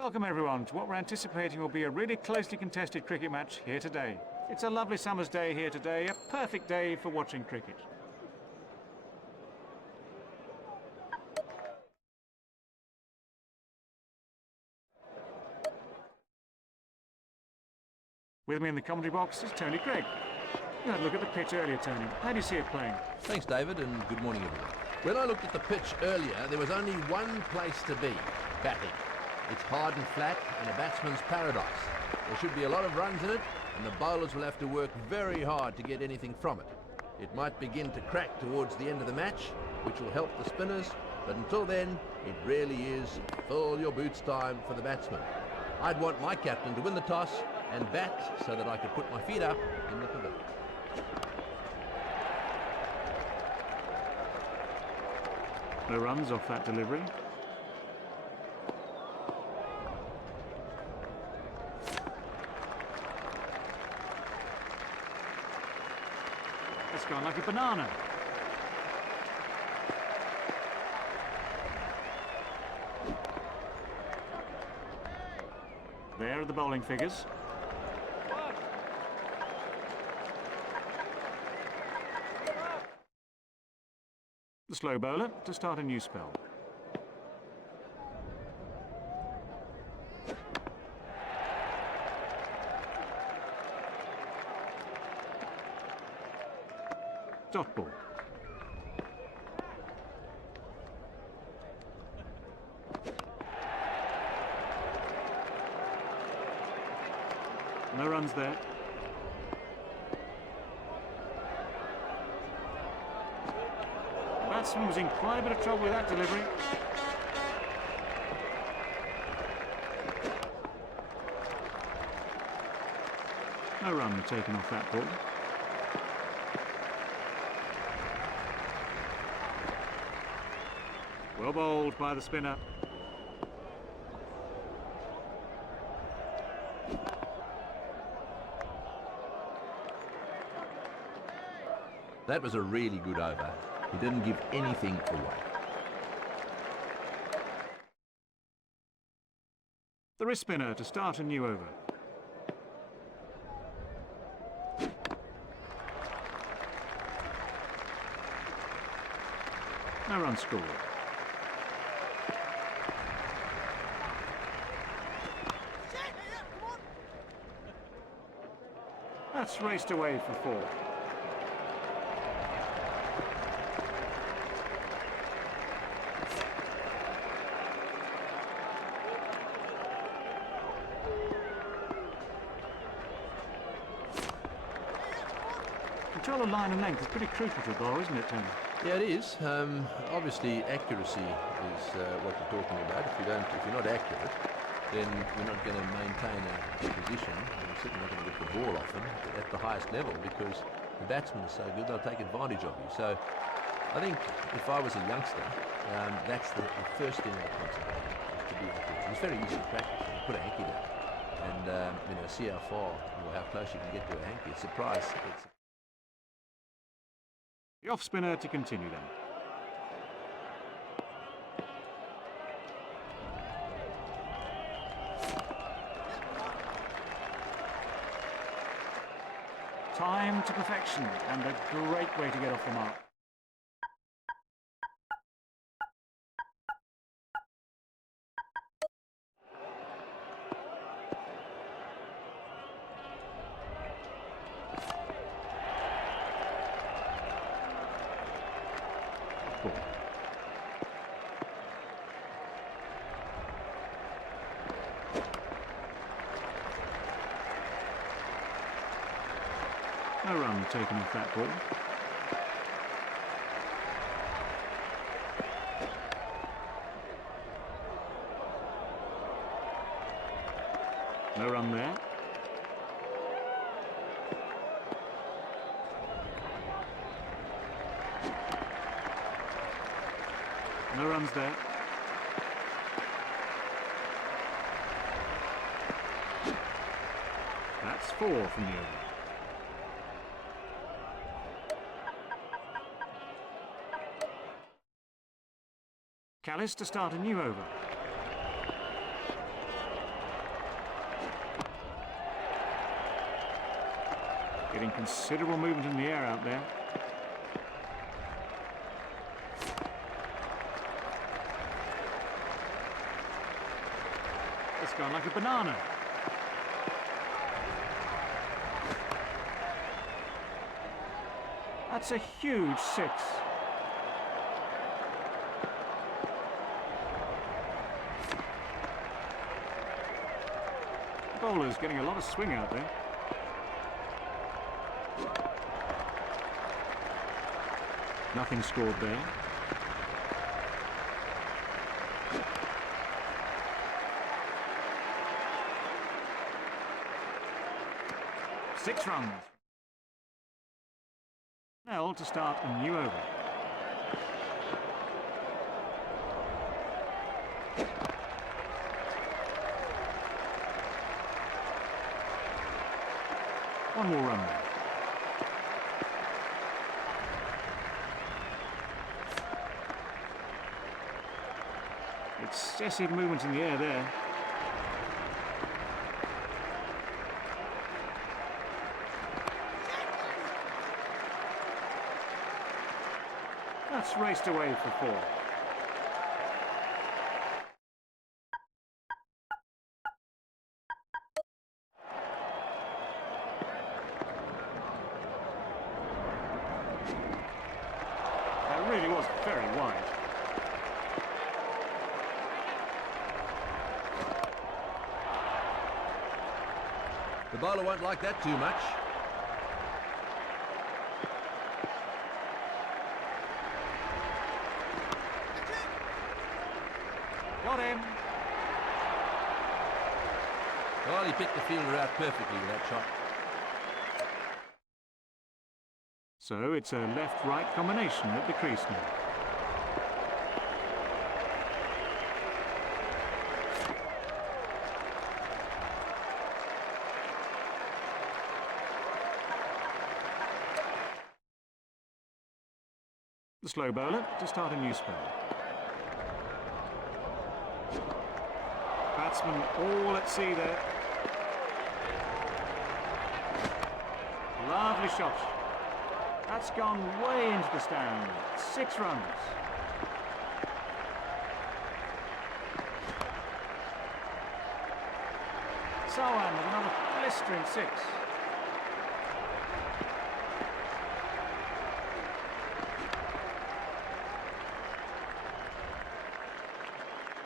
Welcome everyone to what we're anticipating will be a really closely contested cricket match here today. It's a lovely summer's day here today, a perfect day for watching cricket. With me in the commentary box is Tony Craig. You had a look at the pitch earlier, Tony. How do you see it playing? Thanks, David, and good morning, everyone. When I looked at the pitch earlier, there was only one place to be, batting. It's hard and flat and a batsman's paradise. There should be a lot of runs in it, and the bowlers will have to work very hard to get anything from it. It might begin to crack towards the end of the match, which will help the spinners, but until then, it really is fill your boots time for the batsman. I'd want my captain to win the toss and bat so that I could put my feet up in the pavilion. No runs off that delivery. It's gone like a banana. There are the bowling figures. The slow bowler to start a new spell. Dot ball. No runs there. The batsman was in quite a bit of trouble with that delivery. No run taken off that ball. Well bowled by the spinner. That was a really good over. He didn't give anything away. The wrist spinner to start a new over. No run scored. That's raced away for four. Control of line and length is pretty crucial to a bowler, isn't it, Tony? Yeah, it is. Obviously, accuracy is what you're talking about. If you're not accurate, then you're not going to maintain a position. You're certainly not going to get the ball often at the highest level because the batsmen are so good, they'll take advantage of you. So I think if I was a youngster, that's the first thing I'd concentrate on, to be accurate. It's very easy to practice. You put a hanky down and see how far or how close you can get to a hanky. It's a surprise. The off spinner to continue then. Time to perfection and a great way to get off the mark. Ball. No run taken off that ball. No run there. No runs there. That's 4 from the over. Callis to start a new over. Getting considerable movement in the air out there. It's gone like a banana. That's a huge 6. The bowler's getting a lot of swing out there. Nothing scored there. Six runs. Now to start a new over. One more run there. Excessive movement in the air there. That's raced away for 4. That really was very wide. The bowler won't like that too much. Got him. Well, he picked the fielder out perfectly with that shot. So it's a left-right combination at the crease now. The slow bowler to start a new spell. Batsman all at sea there. Lovely shot. That's gone way into the stand. 6 runs. Sawan with another blistering 6.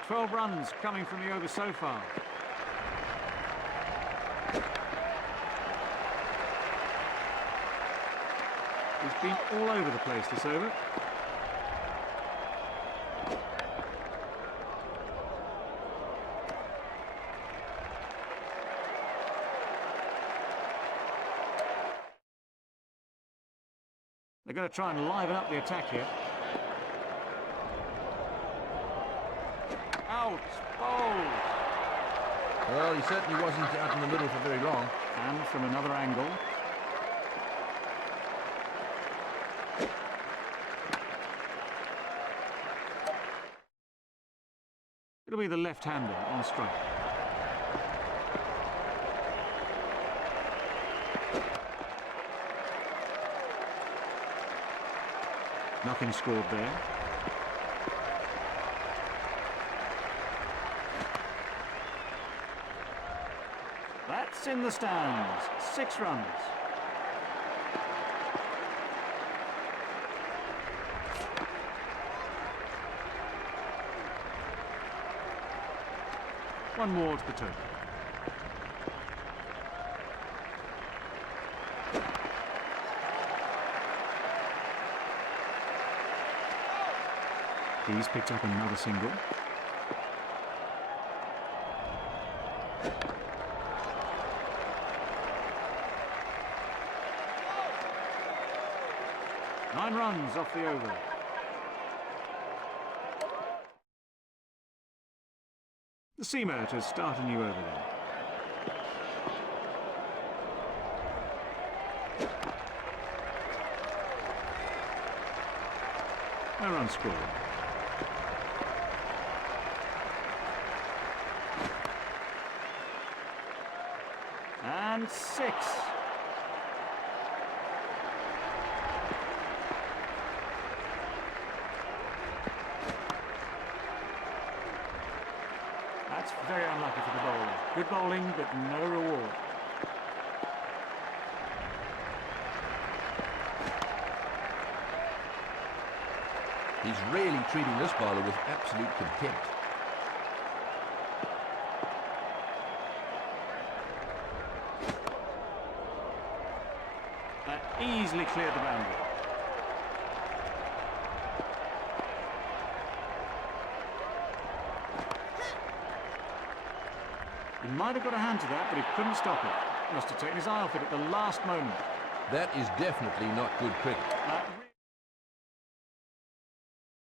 Twelve runs coming from the over so far. He's been all over the place this over. They're going to try and liven up the attack here. Out, bowled. Well, he certainly wasn't out in the middle for very long. And from another angle. It'll be the left-hander on strike. Nothing scored there. That's in the stands. 6 runs. One more to the total. He's picked up another single. Nine runs off the over. The seamer to start a new over then. No run scored. And 6. That's very unlucky for the bowler. Good bowling, but no reward. He's really treating this bowler with absolute contempt. That easily cleared the boundary. He might have got a hand to that, but he couldn't stop it. Must have taken his eye off it at the last moment. That is definitely not good cricket.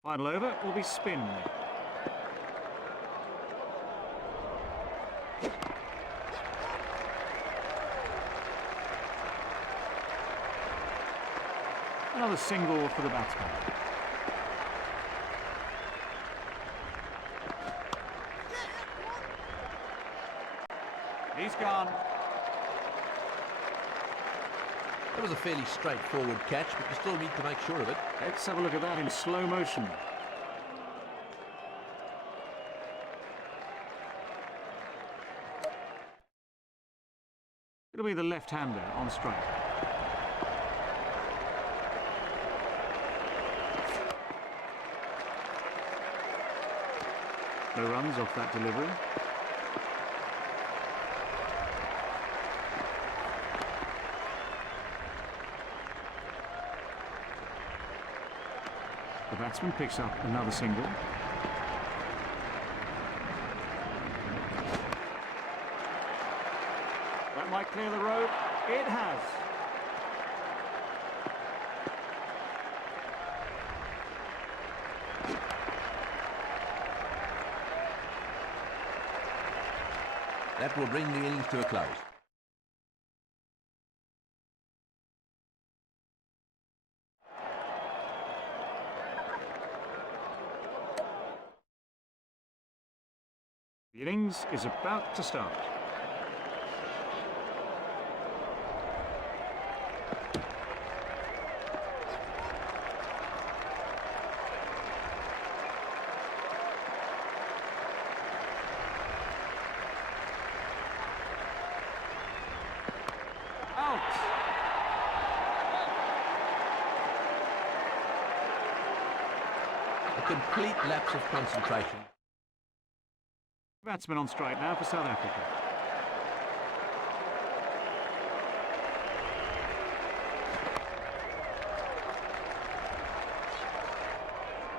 Final over will be spin. Another single for the batsman. He's gone. That was a fairly straightforward catch, but you still need to make sure of it. Let's have a look at that in slow motion. It'll be the left-hander on strike. No runs off that delivery. The batsman picks up another single. That might clear the road. It has. That will bring the innings to a close. The innings is about to start. Out! A complete lapse of concentration. Batsman on strike now for South Africa.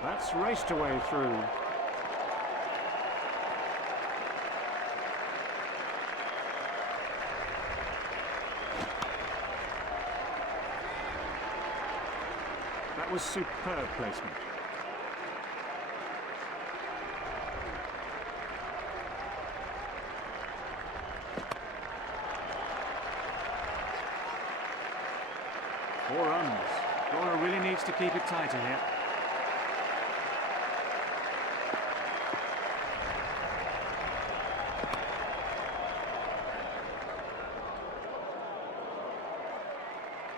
That's raced away through. That was superb placement. Four runs. Bowler really needs to keep it tighter here.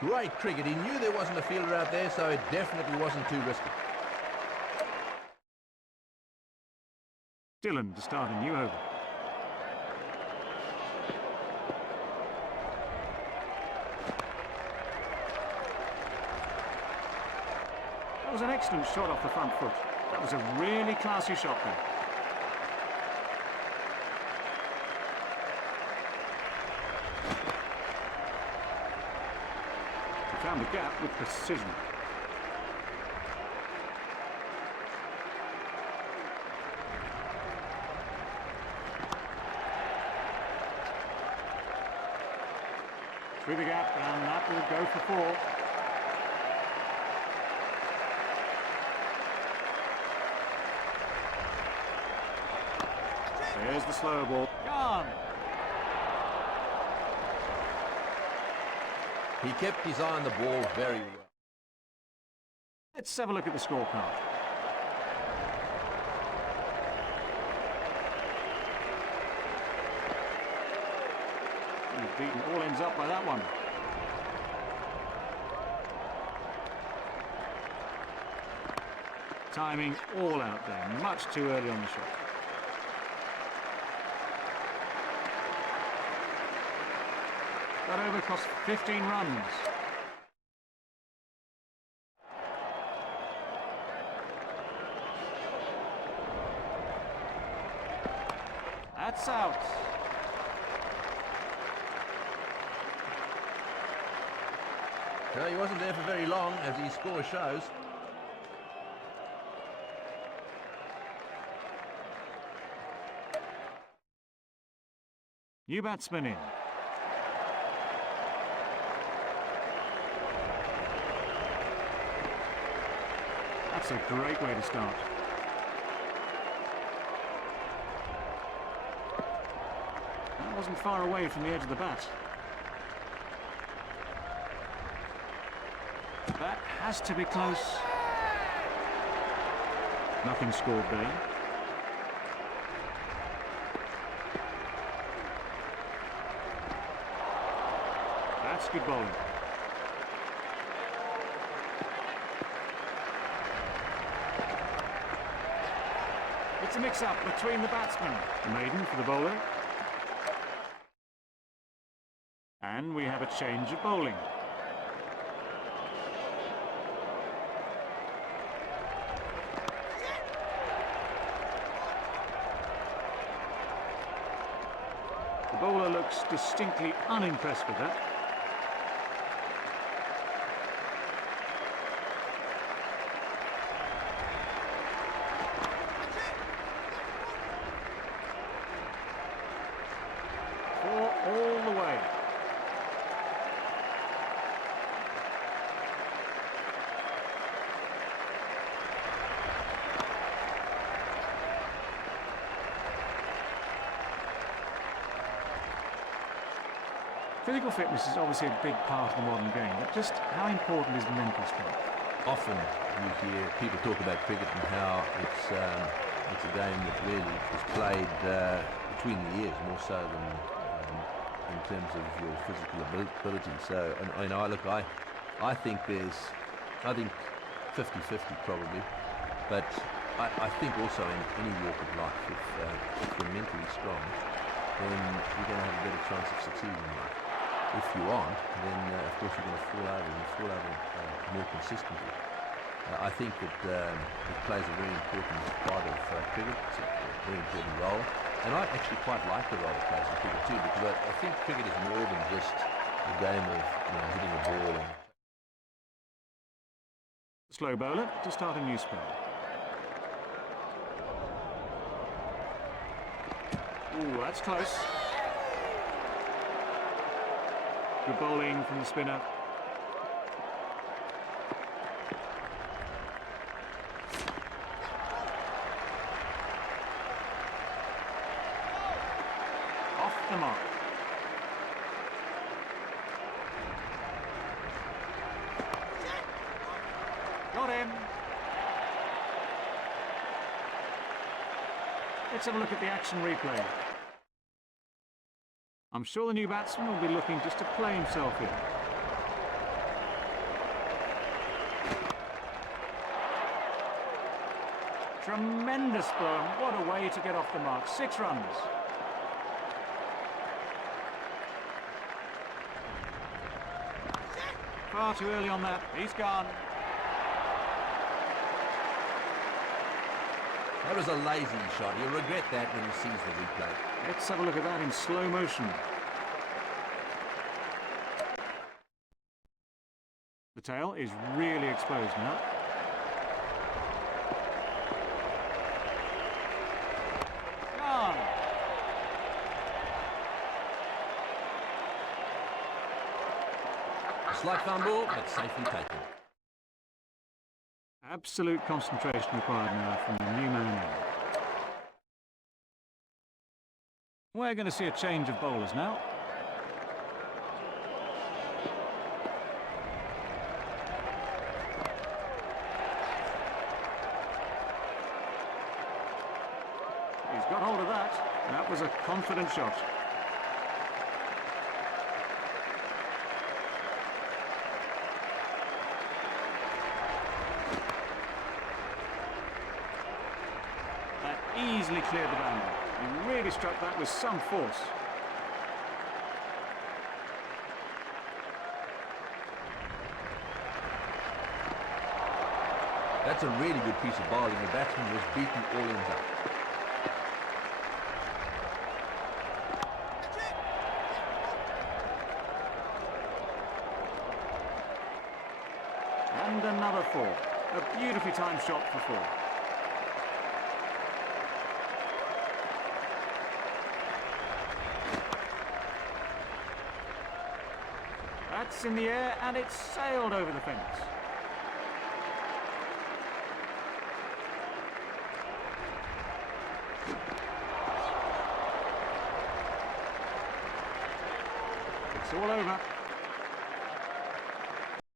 Great cricket. He knew there wasn't a fielder out there, so it definitely wasn't too risky. Dillon to start a new over. That was an excellent shot off the front foot. That was a really classy shot there. He found the gap with precision. Through the gap, and that will go for four. There's the slower ball. Gone! He kept his eye on the ball very well. Let's have a look at the scorecard. He's beaten all ends up by that one. Timing all out there, much too early on the shot. That over cost 15 runs. That's out. No, he wasn't there for very long, as his score shows. New batsman in. That's a great way to start. That wasn't far away from the edge of the bat. That has to be close. Nothing scored there. That's good bowling. It's a mix-up between the batsmen. Maiden for the bowler. And we have a change of bowling. The bowler looks distinctly unimpressed with that. All the way. Physical fitness is obviously a big part of the modern game, but just how important is mental strength? Often you hear people talk about cricket and how it's a game that really is played between the ears more so than in terms of your physical ability. So, and I think there's 50-50 probably, but I think also in any walk of life, if you're mentally strong, then you're going to have a better chance of succeeding in life. If you aren't, then of course you're going to fall over, and you fall over more consistently. I think that it plays a very important part of cricket. It's a very important role. And I actually quite like the role it plays in cricket too, because I think cricket is more than just a game of hitting a ball. Slow bowler to start a new spell. Ooh, that's close. Good bowling from the spinner. Off the mark. Got him. Let's have a look at the action replay. I'm sure the new batsman will be looking just to play himself in. Tremendous blow, and what a way to get off the mark. 6 runs. Far too early on that. He's gone. That was a lazy shot. He'll regret that when he sees the replay. Let's have a look at that in slow motion. The tail is really exposed now. Gone. A slight fumble, but safely taken. Absolute concentration required now from the new man in. We're going to see a change of bowlers now. He's got hold of that. That was a confident shot. That easily cleared the boundary. He really struck that with some force. That's a really good piece of bowling. The batsman was beaten all ends up. And another 4. A beautifully timed shot for 4. That's in the air and it's sailed over the fence. It's all over.